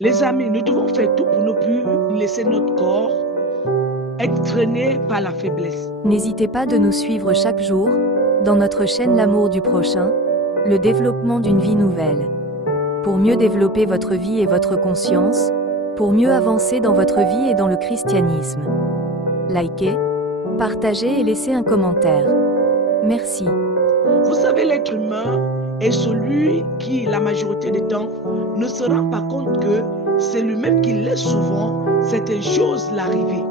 Les amis, nous devons faire tout pour ne plus laisser notre corps être traîné par la faiblesse. N'hésitez pas de nous suivre chaque jour, dans notre chaîne L'amour du prochain, le développement d'une vie nouvelle. Pour mieux développer votre vie et votre conscience, pour mieux avancer dans votre vie et dans le christianisme. Likez, partagez et laissez un commentaire. Merci. Vous savez, l'être humain est celui qui, la majorité du temps, ne se rend pas compte que c'est lui-même qui laisse souvent certaines choses l'arriver.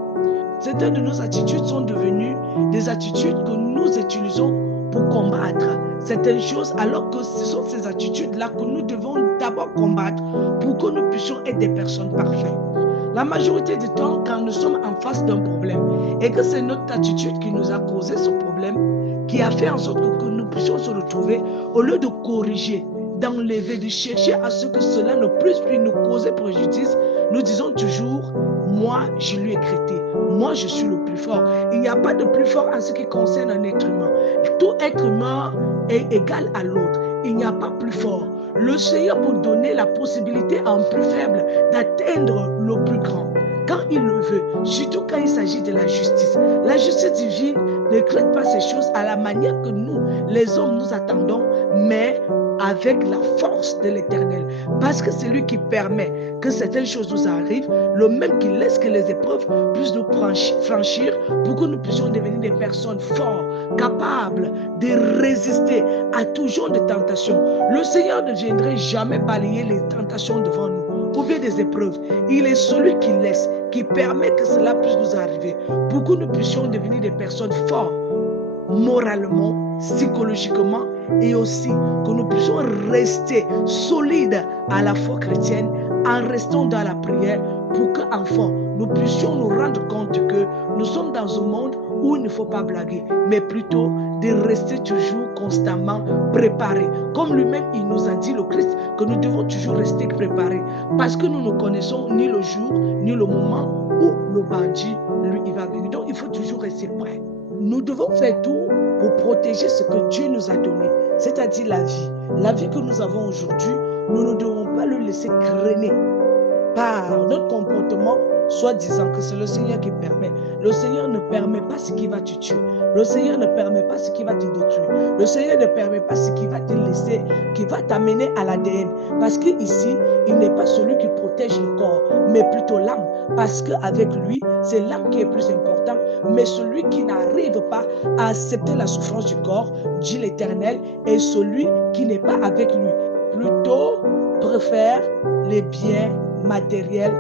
Certaines de nos attitudes sont devenues des attitudes que nous utilisons pour combattre certaines choses, alors que ce sont ces attitudes-là que nous devons d'abord combattre pour que nous puissions être des personnes parfaites. La majorité du temps, quand nous sommes en face d'un problème et que c'est notre attitude qui nous a causé ce problème, qui a fait en sorte que nous puissions se retrouver, au lieu de corriger, d'enlever, de chercher à ce que cela ne puisse plus nous causer préjudice, nous disons toujours, moi je lui ai créé, moi je suis le plus fort. Il n'y a pas de plus fort en ce qui concerne un être humain. Tout être humain est égal à l'autre. Il n'y a pas plus fort. Le Seigneur peut donner la possibilité à un plus faible d'atteindre le plus grand, quand il le veut, surtout quand il s'agit de la justice. La justice divine ne traite pas ces choses à la manière que nous, les hommes, nous attendons, mais avec la force de l'Éternel. Parce que c'est lui qui permet que certaines choses nous arrivent, le même qui laisse que les épreuves puissent nous franchir pour que nous puissions devenir des personnes fortes, capables de résister à tout genre de tentations. Le Seigneur ne viendrait jamais balayer les tentations devant nous, ou bien des épreuves. Il est celui qui laisse, qui permet que cela puisse nous arriver, pour que nous puissions devenir des personnes fortes, moralement, psychologiquement, et aussi que nous puissions rester solides à la foi chrétienne en restant dans la prière, pour qu'enfin nous puissions nous rendre compte que nous sommes dans un monde où il ne faut pas blaguer, mais plutôt de rester toujours constamment préparés. Comme lui-même, il nous a dit, le Christ, que nous devons toujours rester préparés, parce que nous ne connaissons ni le jour, ni le moment où le bandit, lui, il va venir. Donc, il faut toujours rester prêt. Nous devons faire tout pour protéger ce que Dieu nous a donné, c'est-à-dire la vie. La vie que nous avons aujourd'hui, nous ne devons pas le laisser traîner par notre comportement, soi-disant que c'est le Seigneur qui permet. Le Seigneur ne permet pas ce qui va te tuer. Le Seigneur ne permet pas ce qui va te détruire. Le Seigneur ne permet pas ce qui va te laisser, qui va t'amener à l'ADN. Parce qu'ici, il n'est pas celui qui protège le corps, mais plutôt l'âme. Parce qu'avec lui, c'est l'âme qui est plus importante. Mais celui qui n'arrive pas à accepter la souffrance du corps, dit l'Éternel, est celui qui n'est pas avec lui. Plutôt préfère les biens matériel.